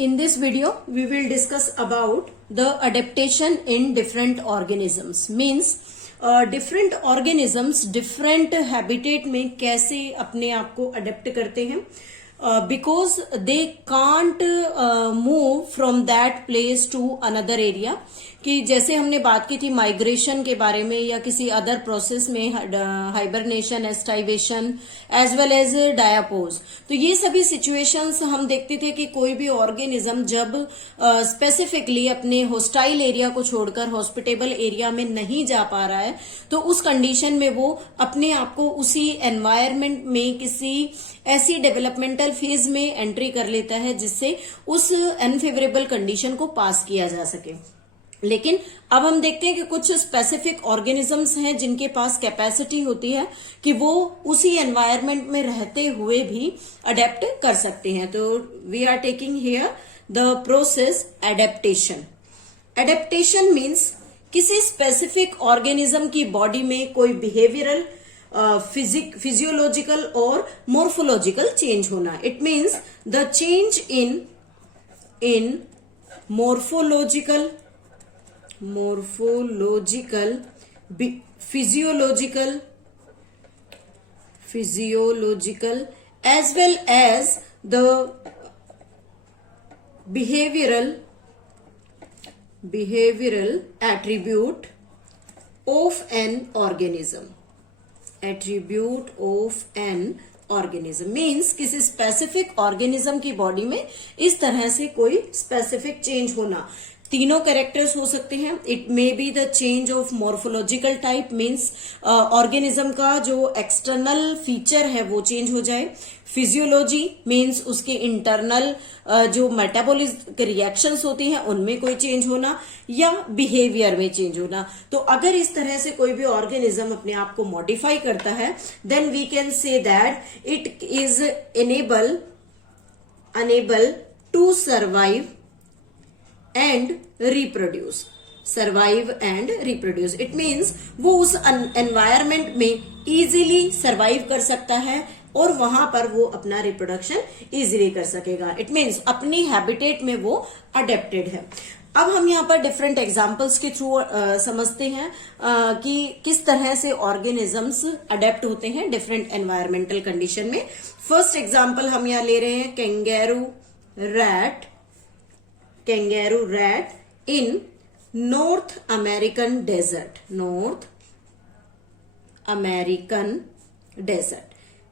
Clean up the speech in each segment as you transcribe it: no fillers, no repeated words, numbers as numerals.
In this video, we will discuss about the adaptation in different organisms. Means different organisms different habitat में कैसे अपने आप को adapt करते हैं because they can't move from that place to another area. कि जैसे हमने बात की थी माइग्रेशन के बारे में या किसी अदर प्रोसेस में हाइबरनेशन, एस्टाइवेशन एज वेल एज डायापोज, तो ये सभी सिचुएशंस हम देखते थे कि कोई भी ऑर्गेनिज्म जब स्पेसिफिकली अपने होस्टाइल एरिया को छोड़कर हॉस्पिटेबल एरिया में नहीं जा पा रहा है तो उस कंडीशन में वो अपने आप को उसी एनवायरमेंट में किसी ऐसी डेवलपमेंटल फेज में एंट्री कर लेता है जिससे उस अनफेवरेबल कंडीशन को पास किया जा सके। लेकिन अब हम देखते हैं कि कुछ स्पेसिफिक ऑर्गेनिजम्स हैं जिनके पास कैपेसिटी होती है कि वो उसी एनवायरनमेंट में रहते हुए भी अडेप्ट कर सकते हैं। तो we are taking here the process adaptation. Adaptation means किसी स्पेसिफिक ऑर्गेनिज्म की बॉडी में कोई बिहेवियरल, फिजियोलॉजिकल और मोर्फोलॉजिकल चेंज होना। It means the change in morphological, physiological as well as the behavioral attribute of an organism. Attribute of an organism means किसी specific organism की body में इस तरह से कोई स्पेसिफिक चेंज होना। तीनों कैरेक्टर्स हो सकते हैं। It may be the change of morphological type means organism का जो एक्सटर्नल फीचर है वो चेंज हो जाए। फिजियोलॉजी मीन्स उसके इंटरनल जो मेटाबॉलिक रिएक्शंस होती हैं उनमें कोई चेंज होना या बिहेवियर में चेंज होना। तो अगर इस तरह से कोई भी ऑर्गेनिज्म अपने आप को मॉडिफाई करता है then we can say that it is enable to survive and reproduce. Survive and reproduce it means वो उस एनवायरमेंट में इजीली सर्वाइव कर सकता है और वहां पर वो अपना रिप्रोडक्शन इजीली कर सकेगा। इट मीन्स अपनी हैबिटेट में वो अडेप्टेड है। अब हम यहाँ पर डिफरेंट एग्जाम्पल्स के थ्रू समझते हैं कि किस तरह से ऑर्गेनिजम्स अडेप्ट होते हैं डिफरेंट एनवायरमेंटल कंडीशन में। फर्स्ट एग्जाम्पल हम यहाँ ले रहे हैं kangaroo rat in North American desert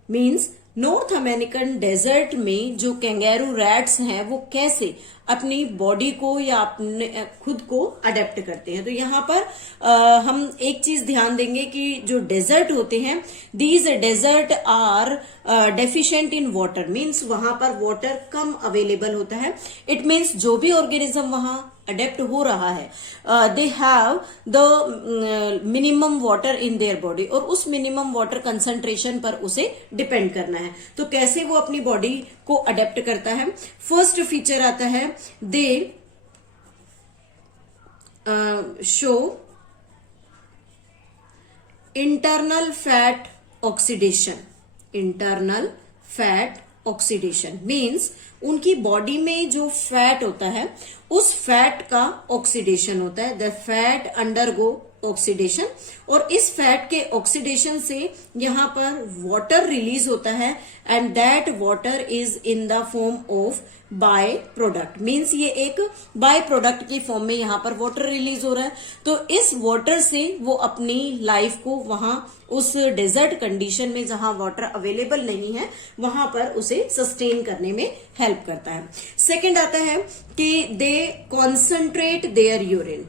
means North American desert में जो कैंगेरू रैट्स हैं वो कैसे अपनी बॉडी को या अपने खुद को अडेप्ट करते हैं। तो यहाँ पर हम एक चीज ध्यान देंगे कि जो डेजर्ट होते हैं these desert are deficient in water means वहां पर वाटर कम अवेलेबल होता है। इट मीन्स जो भी ऑर्गेनिज्म वहां अडेप्ट हो रहा है they have the minimum water in their body और उस मिनिमम वाटर कंसंट्रेशन पर उसे डिपेंड करना है। तो कैसे वो अपनी बॉडी को अडेप्ट करता है। फर्स्ट फीचर आता है दे show internal fat oxidation means उनकी बॉडी में जो फैट होता है उस फैट का ऑक्सीडेशन होता है। द फैट अंडरगो ऑक्सीडेशन और इस फैट के ऑक्सीडेशन से यहाँ पर वाटर रिलीज होता है and that water is in the form of by product means ये एक बाय प्रोडक्ट की फॉर्म में यहाँ पर वाटर रिलीज हो रहा है। तो इस वाटर से वो अपनी लाइफ को वहां उस डेजर्ट कंडीशन में जहां वाटर अवेलेबल नहीं है वहां पर उसे सस्टेन करने में हेल्प करता है। सेकंड आता है कि दे कॉन्सेंट्रेट देयर यूरिन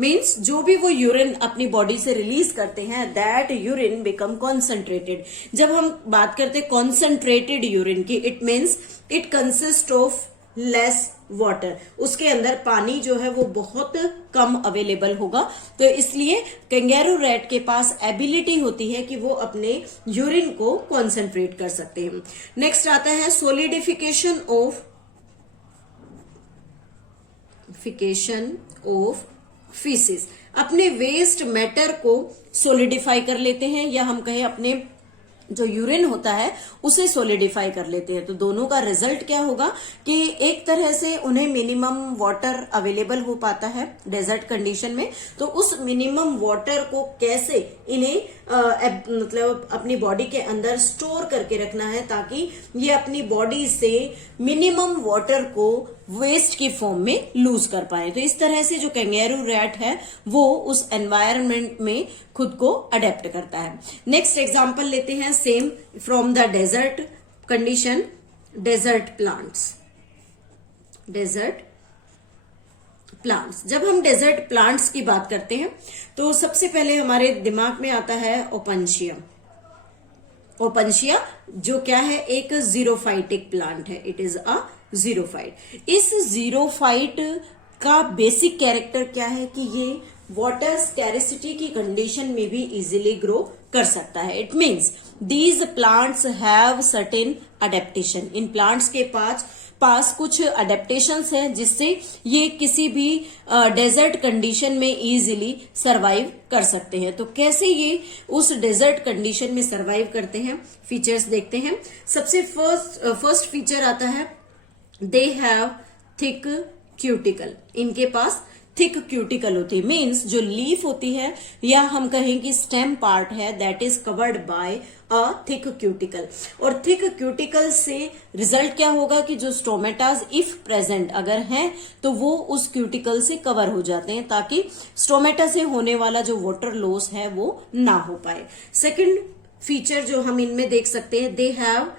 मीन्स जो भी वो यूरिन अपनी बॉडी से रिलीज करते हैं दैट यूरिन बिकम कॉन्सेंट्रेटेड। जब हम बात करते हैं कॉन्सेंट्रेटेड यूरिन की it means it consist of less water, उसके अंदर पानी जो है वो बहुत कम अवेलेबल होगा। तो इसलिए कैंगेरू रैट के पास एबिलिटी होती है कि वो अपने यूरिन को कॉन्सेंट्रेट कर सकते हैं। नेक्स्ट आता है सोलिडिफिकेशन ऑफ फीसिस। अपने वेस्ट मैटर को सोलिडिफाई कर लेते हैं या हम कहें अपने जो यूरिन होता है उसे सोलिडिफाई कर लेते हैं। तो दोनों का रिजल्ट क्या होगा कि एक तरह से उन्हें मिनिमम वाटर अवेलेबल हो पाता है डेजर्ट कंडीशन में। तो उस मिनिमम वाटर को कैसे इन्हें मतलब अपनी बॉडी के अंदर स्टोर करके रखना है ताकि ये अपनी बॉडी से मिनिमम वाटर को वेस्ट की फॉर्म में लूज कर पाए। तो इस तरह से जो कैंगेरू रैट है वो उस एनवायरनमेंट में खुद को अडेप्ट करता है। नेक्स्ट एग्जांपल लेते हैं same from the desert condition, desert plants. Desert plants, जब हम डेजर्ट प्लांट्स की बात करते हैं तो सबसे पहले हमारे दिमाग में आता है ओपनशिया। ओपनशिया जो क्या है, एक जीरोफाइटिक प्लांट है। It is a xerophyte. इस जीरोफाइट का बेसिक कैरेक्टर क्या है कि ये वाटर स्कैरिसिटी की कंडीशन में भी इजीली ग्रो कर सकता है। It means these plants have certain adaptation. In plants के पास कुछ अडेप्टेशंस हैं जिससे ये किसी भी डेजर्ट कंडीशन में इजीली सरवाइव कर सकते हैं। तो कैसे ये उस डेजर्ट कंडीशन में सरवाइव करते हैं, फीचर्स देखते हैं। सबसे फर्स्ट फीचर आता है, दे हैव थिक क्यूटिकल। इनके पास थिक क्यूटिकल होती है, मीन्स जो लीफ होती है या हम कहें कि स्टेम पार्ट है that is covered by a thick cuticle. और थिक क्यूटिकल से रिजल्ट क्या होगा कि जो स्टोमेटाज इफ प्रेजेंट अगर हैं तो वो उस क्यूटिकल से कवर हो जाते हैं ताकि स्टोमेटा से होने वाला जो वाटर लॉस है वो ना हो पाए। सेकंड फीचर जो हम इनमें देख सकते हैं, they have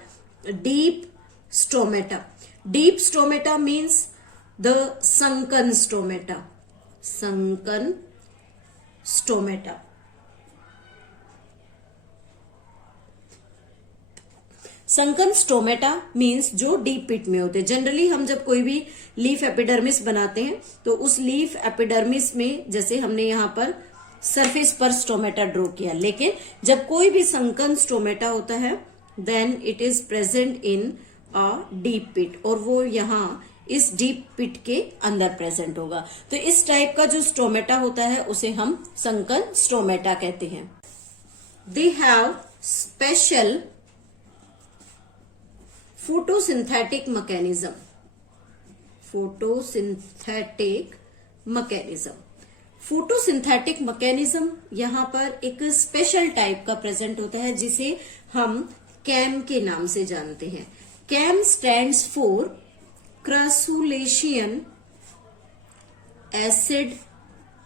deep stomata. Deep stomata means the sunken stomata। sunken stomata। Sunken stomata means जो डीप पिट में होते हैं। जनरली हम जब कोई भी लीफ एपिडर्मिस बनाते हैं तो उस लीफ एपिडर्मिस में जैसे हमने यहां पर सरफेस पर स्टोमेटा ड्रॉ किया, लेकिन जब कोई भी संकन स्टोमेटा होता है then it is present in a deep pit, और वो यहां इस डीप पिट के अंदर प्रेजेंट होगा। तो इस टाइप का जो स्टोमेटा होता है उसे हम संकन स्टोमेटा कहते हैं। They have special photosynthetic mechanism. Photosynthetic mechanism, photosynthetic mechanism यहां पर एक स्पेशल टाइप का प्रेजेंट होता है जिसे हम कैम के नाम से जानते हैं। CAM stands for crassulacean acid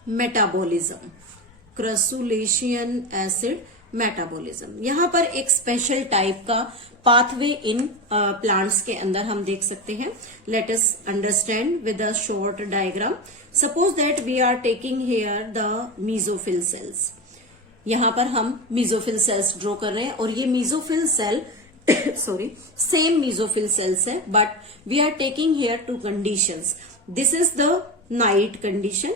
metabolism. Crassulacean acid metabolism, यहां पर एक स्पेशल टाइप का पाथवे इन प्लांट्स के अंदर हम देख सकते हैं। Let us understand with a short diagram. Suppose that we are taking here the mesophyll cells. यहां पर हम मीजोफिल सेल्स ड्रॉ कर रहे हैं और ये mesophyll cell sorry same mesophyll cells है, but we are taking here two conditions. This is the night condition.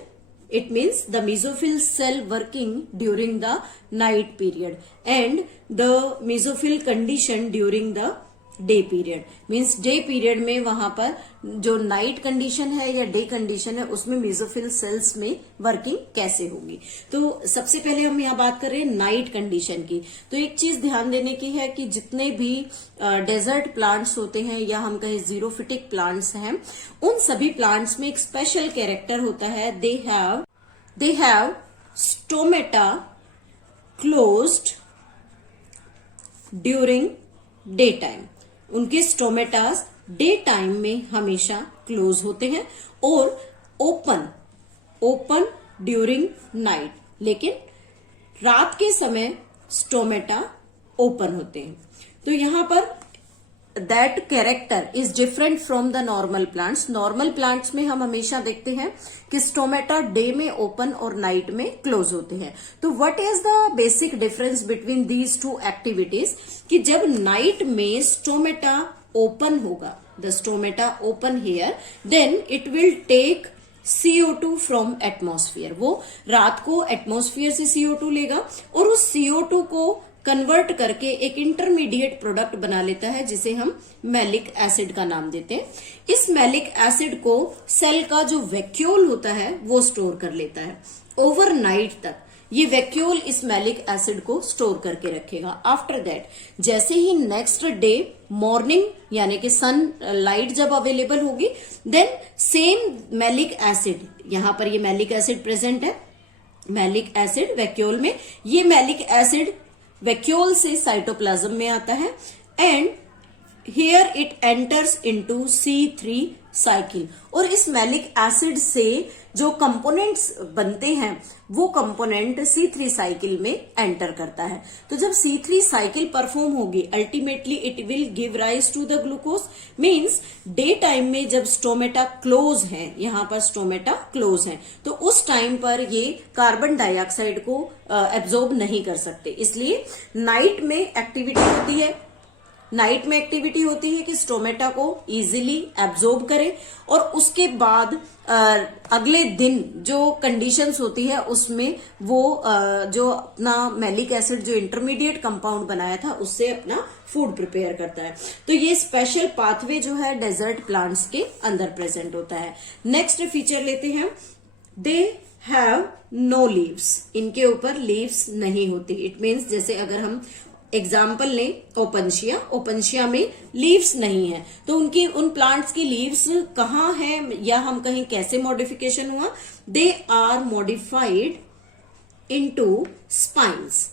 It means the mesophyll cell working during the night period and the mesophyll condition during the day period. Means day period में वहां पर जो night condition है या day condition है उसमें mesophyll cells में working कैसे होगी। तो सबसे पहले हम यहाँ बात कर रहे हैं नाइट कंडीशन की। तो एक चीज ध्यान देने की है कि जितने भी डेजर्ट प्लांट्स होते हैं या हम कहें जीरोफिटिक प्लांट्स हैं, उन सभी प्लांट्स में एक स्पेशल कैरेक्टर होता है। They have stomata closed during day time. उनके स्टोमेटास डे टाइम में हमेशा क्लोज होते हैं और ओपन ड्यूरिंग नाइट, लेकिन रात के समय स्टोमेटा ओपन होते हैं। तो यहां पर that character is different from the normal plants. Normal plants में हम हमेशा देखते हैं कि स्टोमेटा डे में ओपन और नाइट में क्लोज होते हैं। तो what is the basic difference between these two activities, कि जब नाइट में स्टोमेटा ओपन होगा, the stomata open here, then it will take CO2 from atmosphere. वो रात को एटमॉस्फेयर से CO2 लेगा और उस CO2 को कन्वर्ट करके एक इंटरमीडिएट प्रोडक्ट बना लेता है जिसे हम मैलिक एसिड का नाम देते हैं। इस मैलिक एसिड को सेल का जो वैक्यूल होता है वो स्टोर कर लेता है ओवरनाइट तक। ये वैक्यूल इस मैलिक एसिड को स्टोर करके रखेगा। आफ्टर दैट जैसे ही नेक्स्ट डे मॉर्निंग यानी कि सन लाइट जब अवेलेबल होगी, देन सेम मैलिक एसिड, यहां पर ये मैलिक एसिड प्रेजेंट है, मैलिक एसिड वैक्यूल में, ये मैलिक एसिड वैक्यूल से साइटोप्लाज्म में आता है and here it enters into C3 cycle. और इस मैलिक एसिड से जो कंपोनेंट्स बनते हैं वो कंपोनेंट C3 साइकिल में एंटर करता है। तो जब C3 साइकिल परफॉर्म होगी, ultimately it will give rise to the glucose. Means day time में जब स्टोमेटा क्लोज है, यहां पर स्टोमेटा क्लोज है, तो उस टाइम पर ये कार्बन डाइऑक्साइड को एब्जॉर्ब नहीं कर सकते, इसलिए नाइट में एक्टिविटी होती है। नाइट में एक्टिविटी होती है कि स्टोमेटा को इजीली एब्जॉर्ब करे और उसके बाद अगले दिन जो कंडीशंस होती है उसमें वो जो अपना मैलिक एसिड जो इंटरमीडिएट कंपाउंड बनाया था उससे अपना फूड प्रिपेयर करता है। तो ये स्पेशल पाथवे जो है डेजर्ट प्लांट्स के अंदर प्रेजेंट होता है। नेक्स्ट फीचर लेते हैं, दे हैव नो लीव्स, इनके ऊपर लीव्स नहीं होती। इट मीन्स जैसे अगर हम एग्जाम्पल लें ओपनशिया, ओपनशिया में लीव्स नहीं है, तो उनकी उन प्लांट्स की लीव्स कहाँ है या हम कहीं कैसे मॉडिफिकेशन हुआ, they are modified into spines.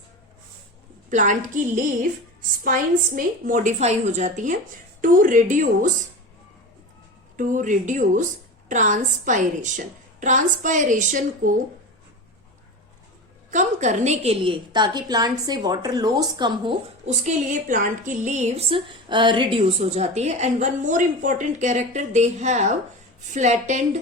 Plant की लीव स्पाइन्स में मॉडिफाई हो जाती है टू रिड्यूस ट्रांसपायरेशन। ट्रांसपायरेशन को कम करने के लिए, ताकि प्लांट से वाटर लॉस कम हो, उसके लिए प्लांट की लीव्स रिड्यूस हो जाती है। And one more important character, they have flattened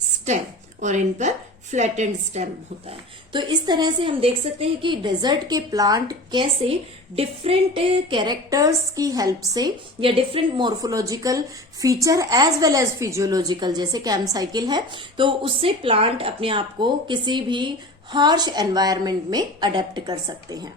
stem, और इन पर फ्लैटेंड स्टेम होता है। तो इस तरह से हम देख सकते हैं कि डेजर्ट के प्लांट कैसे डिफरेंट कैरेक्टर्स की हेल्प से या different morphological feature as well as physiological, जैसे कैम साइकिल है, तो उससे प्लांट अपने आप को किसी भी हार्श एनवायरनमेंट में अडेप्ट कर सकते हैं।